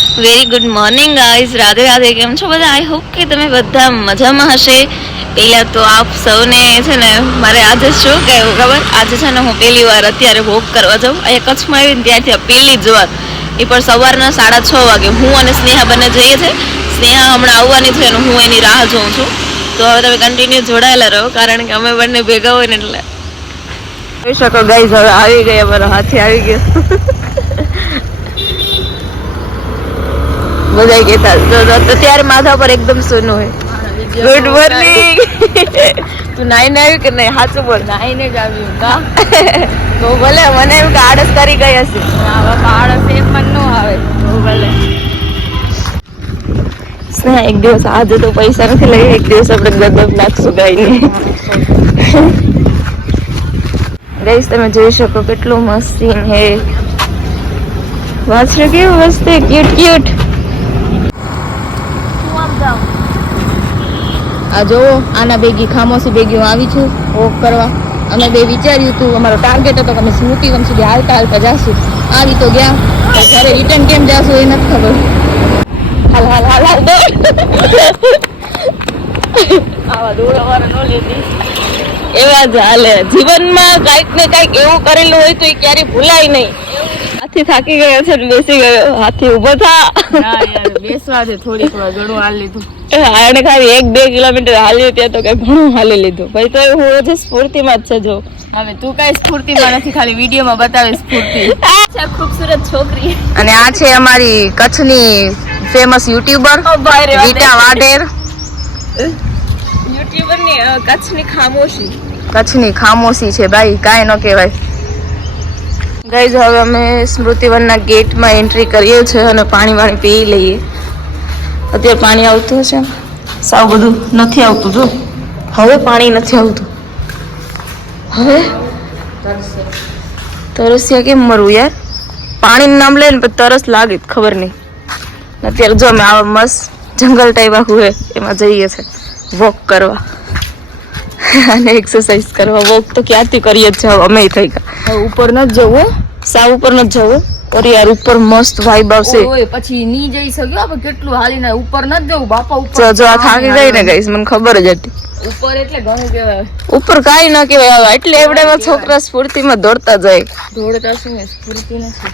Very good morning guys, Radhe Radhe. કેમ છો બધા? આઈ હોપ કે તમે બધા મજામાં હશે. પહેલા તો આપ સૌને છે ને મારે આજે શું કહેવું ખબર, આજે છે ને હું પહેલી વાર અત્યારે વોક કરવા જાઉં. અહીંયા કચ્છમાં આવીને ત્યાંથી પહેલી જ વાર, એ પણ સવારના 6:30 વાગે હું અને સ્નેહા બંને જઈએ છીએ. સ્નેહા હમણાં આવવાની છે અને હું એની રાહ જોઉં છું. તો હવે તમે કન્ટિન્યુ જોડાયેલા રહો, કારણ કે અમે બંને ભેગા હોય ને એટલે. જોઈ શકો ગાઈઝ, હવે આવી ગયા, અમારો હાથી આવી ગયો. બધા કહેતા ત્યારે માથા પર એકદમ સોનું હોય. Good morning. તું નાઈને આવી કે નહીં? સાચું બોલ. નાઈને જ આવ્યું કા તો ભલે, મને એમ કે આળસ કરી ગઈ હશે. આળસ એ પણ ન આવે તો ભલે. એક દિવસ આજે તો પૈસા નથી લઈ, એક દિવસ આપણે ગદબ નાખશું ગાયને. ગાઈસ તમે જોઈ શકો કેટલું મસ્ત સીન હે. વાછરું કેવું મસ્ત, ક્યુટ ક્યુટ. આ જો આના ભેગી ખામોશી ભેગી હું આવી છું વોક કરવા. અમે બે વિચાર્યું હતું, અમારો ટાર્ગેટ હતો કે અમે સ્મૃતિવન સુધી હાલતા હાલતા જાશું. આવી તો ગયા, ઘરે રિટર્ન કેમ જાશું એ નથી ખબર. હાલ હાલ હાલ હાલ દોડ. આવા દોડવાળા ન લેતી. એવા જ હાલે જીવનમાં. કાંઈક ને કાંઈક એવું કરેલું હોય તો એ ક્યારેય ભૂલાય નહીં. હાથી થાકી ગયો છે, બેસી ગયો. હાથી ઉભો થા. ના યાર, બેસવા દે, થોડીક વાર ઘણું હાલ લીધું. આને ખાલી 1-2 કિલોમીટર હાલ્યું, ત્યાં તો કઈ ઘણું હાલી લીધું. ભાઈ તો હું હજી સ્ફૂર્તિમાં જ છે. જો હવે તું કઈ સ્ફૂર્તિમાં નથી, ખાલી વિડીયોમાં બતાવે સ્ફૂર્તિ. આ ખૂબસૂરત છોકરી. અને આ છે અમારી કચ્છની famous youtuber Geeta Vadher. Youtuber ની કચ્છની ખામોશી. કચ્છની ખામોશી છે ભાઈ, કાંઈ ન કહેવાય. ગાઈઝ હવે અમે સ્મૃતિવનના ગેટમાં એન્ટ્રી કરીએ છીએ અને પાણી પી લઈએ. અત્યારે પાણી આવતું હશે, સાવ બધું નથી આવતું. જો હવે પાણી નથી આવતું. હવે તરસ્યા કેમ મરવું યાર? પાણીનું નામ લે ને પછી તરસ લાગે, ખબર નહીં. અત્યારે જો અમે આવા મસ્ત જંગલ ટાઈપ આખું હે, એમાં જઈએ છે વોક કરવા અને એક્સરસાઇઝ કરવા. વોક તો ક્યાંથી કરીએ જ જાવ, અમે થઈ ગયા. ઉપર ન જવું, સાવ ઉપર ન જવું. અરે યાર, ઉપર મસ્ત વાઇબ આવશે. ઓય પછી ની જઈ શક્યો આપણે કેટલું હાલીને. ઉપર ન જવું બાપા, ઉપર જો આ થાકી ગઈ ને ગાઈસ, મને ખબર જ હતી. ઉપર એટલે ઘણું કહેવાય. ઉપર કાંઈ ન કહેવાય. એટલે એવડામાં છોકરા સ્ફૂર્તિમાં દોડતા જાય. દોડતા શું ને, સ્ફૂર્તિ નથી.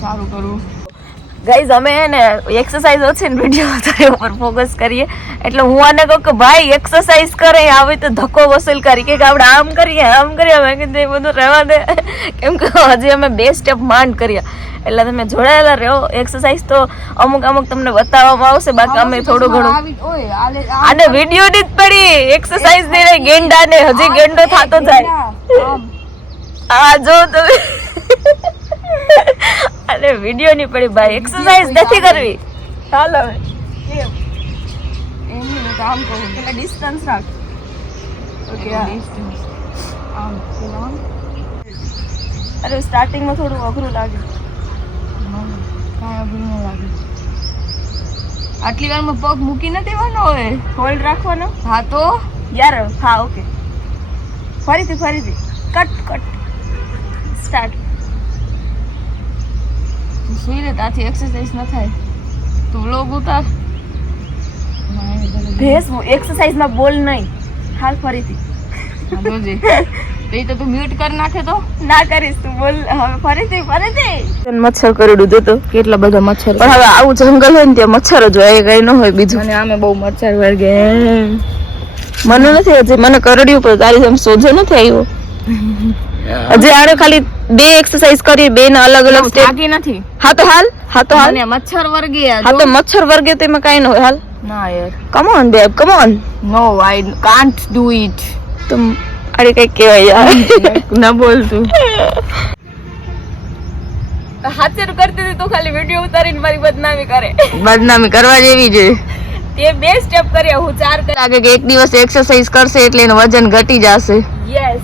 સારું કરું ગાઈઝ, અમે ને એક્સરસાઇઝ ઓછી ને વિડીયો વધારે ઉપર ફોકસ કરીએ. એટલે હું આને કહું કે ભાઈ એક્સરસાઇઝ કરે, આવી તો ધક્કો વસૂલ કરી કે આપણે આમ કરીએ આમ કરીએ. મેં કીધું એ બધું રહેવા દે, કેમ કે હજી અમે 2 સ્ટેપ માંડ કર્યા. એટલે તમે જોડાયેલા રહો. એક્સરસાઇઝ તો અમુક તમને બતાવવામાં આવશે, બાકી અમે થોડું ઘણું આને વિડીયો ની જ પડી. એક્સરસાઇઝ ની રહી, ગેંડા ને હજી ગેંડો થતો જાય. આ જો તમે અરે વિડીયો ની પડી ભાઈ, એક્સરસાઇઝ નથી કરવી. ચાલો હવે કામ કરું, એટલે ડિસ્ટન્સ રાખ. ઓકે, અરે સ્ટાર્ટિંગમાં થોડું અઘરું લાગે. કાંઈ અઘરું ન લાગે. આટલી વારમાં પગ મૂકી ન દેવાનો હોય, હોલ્ડ રાખવાનો. હા તો યાર હા, ઓકે. ફરીથી કટ સ્ટાર્ટ. સુઈ રે, ત્યાંથી એક્સરસાઇઝ ન થાય. તું વ્લોગ ઉતાર. ભેસ એક્સરસાઇઝમાં બોલ નહીં. હાલ ફરીથી. જોજે એ તો તું મ્યુટ કરી નાખે તો ના કરીશ, તું બોલ હવે ફરીથી. મચ્છર કરડું જોતો, કેટલા બધા મચ્છર. પણ હવે આવું જંગલ હોય ને ત્યાં મચ્છર જ હોય, કઈ ન હોય બીજું. અને આમે બહુ મચ્છર વર્ગે. મને નથી હજી, મને કરડ્યું પણ તારી જેમ સોજો નથી આવ્યો હજી. આને ખાલી 2 એક્સરસાઇઝ કરી, 2 ના અલગ અલગ સ્ટેપ. થાકી નથી. હા તો હાલ. મચ્છર વર્ગે. હા તો મચ્છર વર્ગે તો એમાં કઈ ન હોય. હાલ ના યાર, come on babe, come on. No I can't do it. તું અરે કઈ કહેવાય યાર, ના બોલ તું. હાથે કરતી હતી તો ખાલી વિડીયો ઉતારીને મારી બદનામી કરે. બદનામી કરવા જેવી છે. તે 2 સ્ટેપ કર્યા, હું 4 લાગે કે એક દિવસ એક્સરસાઇઝ કરશે એટલે એનું વજન ઘટી જશે. યસ,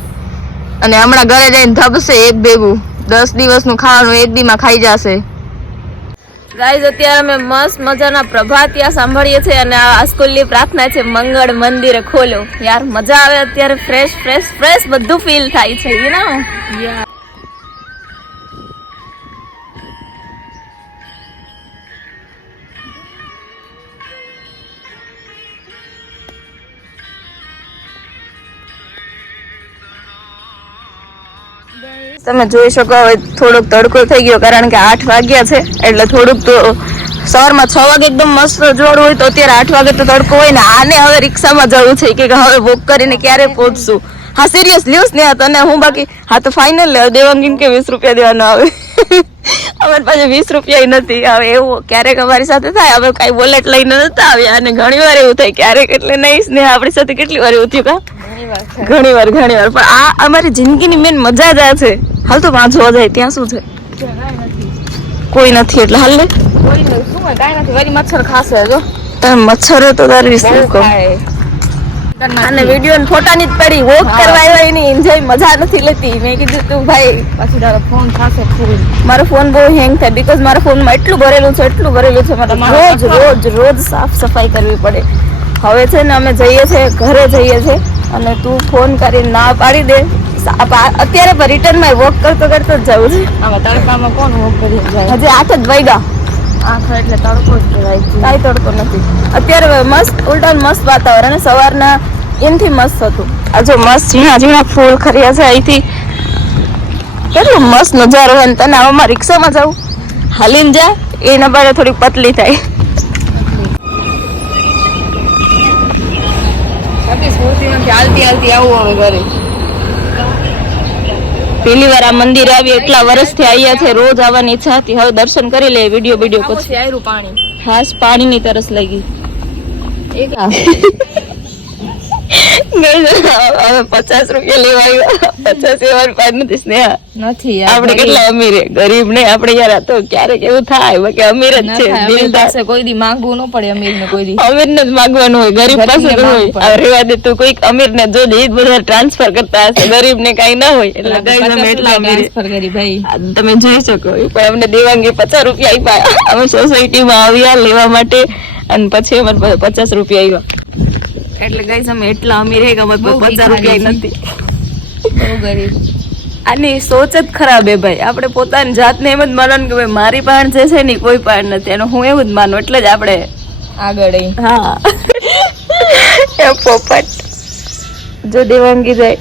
અને હમણાં ઘરે જઈને ધબશે એક ભેગું 10 દિવસનું ખાવાનું એક દીમાં ખાઈ જશે. ગાઈઝ અત્યારે અમે મસ્ત મજાના પ્રભાતિયા સાંભળીએ છીએ અને આ સ્કૂલની પ્રાર્થના છે મંગળ મંદિરે ખોલો. યાર મજા આવે અત્યારે, ફ્રેશ ફ્રેશ ફ્રેશ બધું ફીલ થાય છે યુ નો. તમે જોઈ શકો હવે થોડોક તડકો થઈ ગયો કારણ કે 8 વાગ્યા છે એટલે થોડુંક તો સવારમાં 6 વાગે એકદમ મસ્ત જોડું હોય તો અત્યારે 8 વાગે તો તડકો હોય ને. આને હવે રિક્ષામાં જવું છે કે હવે વોક કરીને ક્યારે પહોંચશું. હા સિરિયસ લ્યુસ ને તને હું બાકી હા તો ફાઇનલ દેવાંગીન કે 20 રૂપિયા દેવાના આવે. અમારી પાસે 20 રૂપિયા નથી. હવે એવું ક્યારેક અમારી સાથે થાય. હવે કઈ વોલેટ લઈને નતા આવ્યા અને ઘણી વાર એવું થાય ક્યારેક એટલે નહીં ને આપણી સાથે કેટલી વાર એવું થયું કા ઘણી વાર પણ આ અમારી જિંદગીની મેન મજા જ આ છે. હાલ તો પાંચ જોવા જાય ત્યાં શું છે કોઈ નથી એટલે હાલ લે કોઈ નહીં શું હોય કાઈ નથી વળી મચ્છર ખાશે જો તમે મચ્છર તો તારી શું કહું અને વિડિયો ને ફોટાની જ પડી વોક કરવા આવ્યા એની એન્જોય મજા નથી લેતી. મેં કીધું તું ભાઈ પાછું તારો ફોન ખાશે ફૂલ. મારો ફોન બહુ હેંગ થાય બીકોઝ મારા ફોનમાં એટલું ભરેલું છે મારે રોજ સાફ સફાઈ કરવી પડે. હવે છે ને અમે જઈએ છીએ ઘરે જઈએ છીએ અને તું ફોન કરીને ના પાડી દે. અત્યારે પણ રિટર્ન માં વોક કરતો જ જવું છે. આમાં તડકામાં કોણ વોક કરી જાય? હજી 8 જ વાગ્યા. 8 એટલે તડકો જ કહેવાય. કાંઈ તડકો નથી અત્યારે. મસ્ત ઉલટા મસ્ત વાતાવરણ અને સવારના એમથી મસ્ત હતું. આ જો મસ્ત ઝીણા ફૂલ ખર્યા છે અહીંથી કેટલું મસ્ત નજારો હોય. તને આવામાં રિક્ષામાં જવું હાલીને જા એના બારે થોડીક પતલી થાય. હાલતી આવું હવે ઘરે. પહેલી વાર આ મંદિર આવી એટલા વર્ષથી આવ્યા છે. રોજ આવવાની ઈચ્છા હતી. હવે દર્શન કરી લે વિડિયો પછી આવ્યું પાણી. ખાસ પાણીની તરસ લાગી. હવે 50 રૂપિયા લેવા આવ્યા. 50 એવા રૂપિયા નથી સ્નેહા નથી. આપણે કેટલા અમીર ગરીબ નહીં આપણે યાર. તો ક્યારેક એવું થાય કે અમીર જ છે દિલ પાસે કોઈ દી માંગવું ન પડે. અમીર ને કોઈ દી અમીર ને જ માંગવાનું હોય. ગરીબ પાસે જ હોય. રેવા દે તું કોઈક અમીર ને જો દે બધા ટ્રાન્સફર કરતા હશે. ગરીબ ને કઈ ના હોય એટલે ગાઈસ અમે એટલા ટ્રાન્સફર કરી ભાઈ તમે જોઈ શકો. પણ અમને દેવાંગી 50 રૂપિયા આપ્યા. અમે સોસાયટીમાં આવ્યા લેવા માટે અને પછી અમારે 50 રૂપિયા આવ્યા. એટલે ગાઈસ અમે એટલા અમીર હે કે અમારે 50 રૂપિયા નથી. બહુ ગરીબ. આની સોચ જ ખરાબ હે ભાઈ. આપણે પોતાની જાતને એમ જ માનવાનું કે ભાઈ મારી પાસે જે છે ને કોઈ પાસે નથી અને હું એવું જ માનું એટલે જ આપણે આગળ. હા એ પોપટ જો દેવાંગી જાય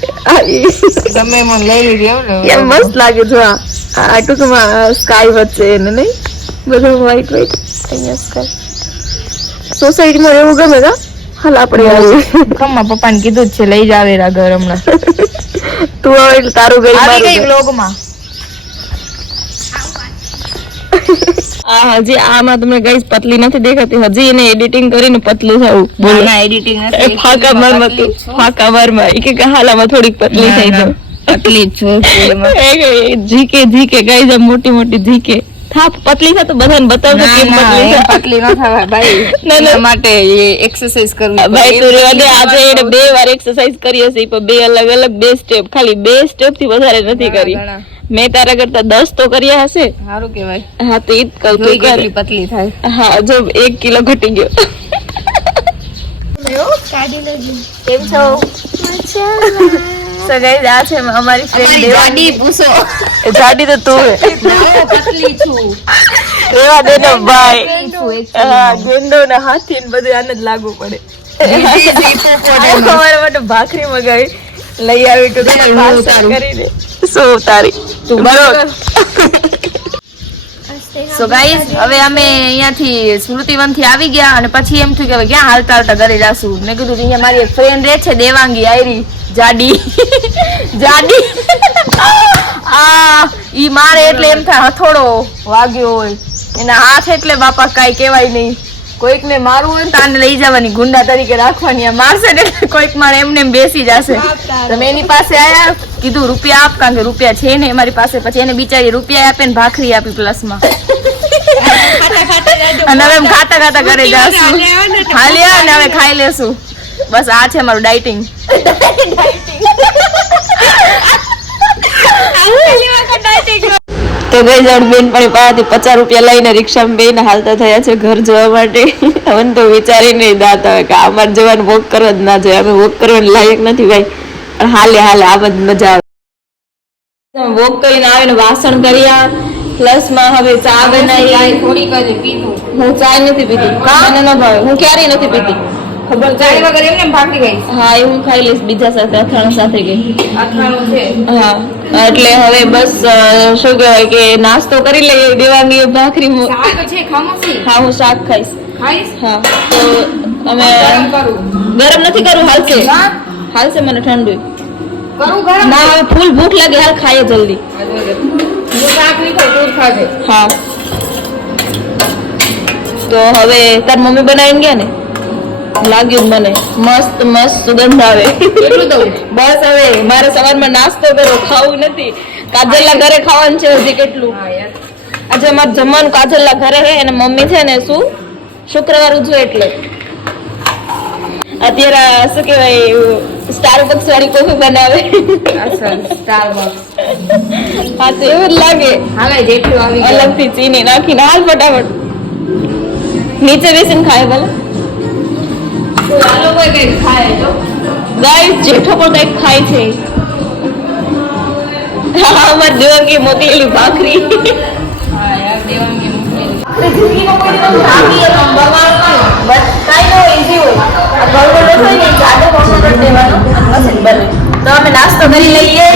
તમે મને લઈ લીધી એમ મસ્ત લાગે. જો આ ટૂંકમાં સ્કાય વચ્ચે એને નહીં બધું વ્હાઈટ અહીંયા સ્કાય સોસાયટીમાં એવું ગમે કા. હાલ આપણે ખમ્મા પપ્પાને કીધું જ છે લઈ જાવેરા ઘર હમણાં. તું હવે તારું ગઈ મારું વ્લોગમાં. હજી આમાં તમને ગાઈસ પતલી નથી દેખાતી. હજી એને એડિટિંગ કરીને પતલું થવું. બોલો ના એડિટિંગ નથી. ફાકા મારમાં કે હાલામાં થોડીક પતલી થઈ તો પતલી જ જીકે ગાઈસ મોટી જીકે થાપ પતલી છે તો બધાને બતાવજો કેમ પતલી ન થવા ભાઈ. એના માટે એક્સરસાઇઝ કરવી ભાઈ. તું રેવા દે. આજે એને 2 વાર એક્સરસાઇઝ કરી હશે પણ 2 અલગ 2 સ્ટેપ ખાલી 2 સ્ટેપ થી વધારે નથી કરી. મેં તારા કરતા 10 તો કર્યા હશે. સારું કહેવાય. હા તો ઈ કહું તું કેટલી પતલી થાય. હા જો 1 કિલો ઘટી ગયો. કેમ છો? સો ગાઈસ આ છે અમારી ફ્રેન્ડ જાડી. પૂછો જાડી તો તું પતલી છું. રેવા દે ને ભાઈ. હા ગેંડો ને હાથી ને બધું આને જ લાગુ પડે. અમારા માટે ભાખરી મગાવી લઈ આવી તો કરી દે. સો તારી તું બરોબર. સો ગાઈસ હવે અમે અહીંયાથી સ્મૃતિવન થી આવી ગયા અને પછી એમ થયું કે ક્યાં હાલતા ઘરે જાશું. મેં કીધું અહીંયા મારી એક ફ્રેન્ડ રહે છે દેવાંગી આયરી જાડી આ ઈ મારે એટલે એમ થાય હથોડો વાગ્યો હોય. એના હાથ એટલે બાપા કાઈ કહેવાય નહીં. કોઈક ને મારવું હોય ને તો આને લઈ જવાની ગુંડા તરીકે રાખવાની. આ મારશે ને એટલે કોઈક મારે એમને બેસી જશે. તમે એની પાસે આયા કીધું રૂપિયા આપ કારણ કે રૂપિયા છે ને અમારી પાસે. પછી એને બિચારી રૂપિયા આપે ને ભાખરી આપી પ્લસમાં. અને હવે ખાતા ઘરે જાશું. હાલ્યા ને હવે ખાઈ લેશું. બસ આ છે મારું ડાયટિંગ. તો ગઈ જણ બેન પણ પાસેથી 50 રૂપિયા લઈને રિક્ષામાં બેને હાલતા થયા છે ઘર જવા માટે. હવે તો વિચારીને દાંત આવે કે અમારે જવાનું વોક કરવા જ ના જોઈએ, અમે વોક કરવાની લાયક નથી ભાઈ, પણ હાલે આ બધી મજા આવે. વોક કરીને આવીને વાસણ કર્યા, પ્લસ માં હવે ચા બનાવી. થોડીક જ પીધું. હું ચા નથી પીતી, મને ન ભાવે, હું ક્યારેય નથી પીતી. ખબર ચાય વગર એમને ભાગી ગઈ. હા એ હું ખાઈ લઈશ બીજા સાથે, અથાણું સાથે ગઈ. અથાણું છે. હા એટલે હવે બસ શું કહેવાય કે નાસ્તો કરી લઈએ. દેવાંગી ભાખરી શાક છે ખામોશી. હા હું શાક ખાઈશ. ખાઈશ. હા તો અમે ગરમ નથી કરવું, હાલશે મને ઠંડુ કરું ગરમ. ના હવે ફૂલ ભૂખ લાગે, હાલ ખાઈએ જલ્દી. હું શાક નહીં ખાઉં, તું ખાજે. હા તો હવે તાર મમ્મી બનાવીને ગયા ને, લાગ્યું મને મસ્ત સુગંધ આવે. કેટલું દઉં? બસ હવે મારે સવારમાં નાસ્તો કરો, ખાવું નથી. કાજલના ઘરે ખાવાનું છે હજી કેટલું. હા યાર. આજે અમારે જમવાનું કાજલના ઘરે છે અને મમ્મી છે ને શું શુક્રવાર ઉજવે એટલે અત્યારે શું કહેવાય સ્ટારબક્સ વાળી કોફી બનાવે. અસલ સ્ટારબક્સ. હા તો એવું જ લાગે. હાલે જેટલું આવી ગયું. અલગથી ચીની નાખીને હાલ ફટાફટ નીચે બેસીને ખાય ભલે. આ લોકો કઈ ખાય તો ગાઈસ જેઠો પણ કઈક ખાય છે. હા અમાર દેવાંગી મોકલેલી ભાખરી. હા યાર દેવાંગી મૂકેલી. જિંદગીમાં કોઈ દિવસ ભાખરી એમ બરવાનું નહીં, બસ કાંઈ ન હોય, ઈઝી હોય. આ ઘઉંનો લોટ હોય ને એ જાડો ઘઉંનો લોટ લેવાનો, મસ્ત બને. તો અમે નાસ્તો કરી લઈએ.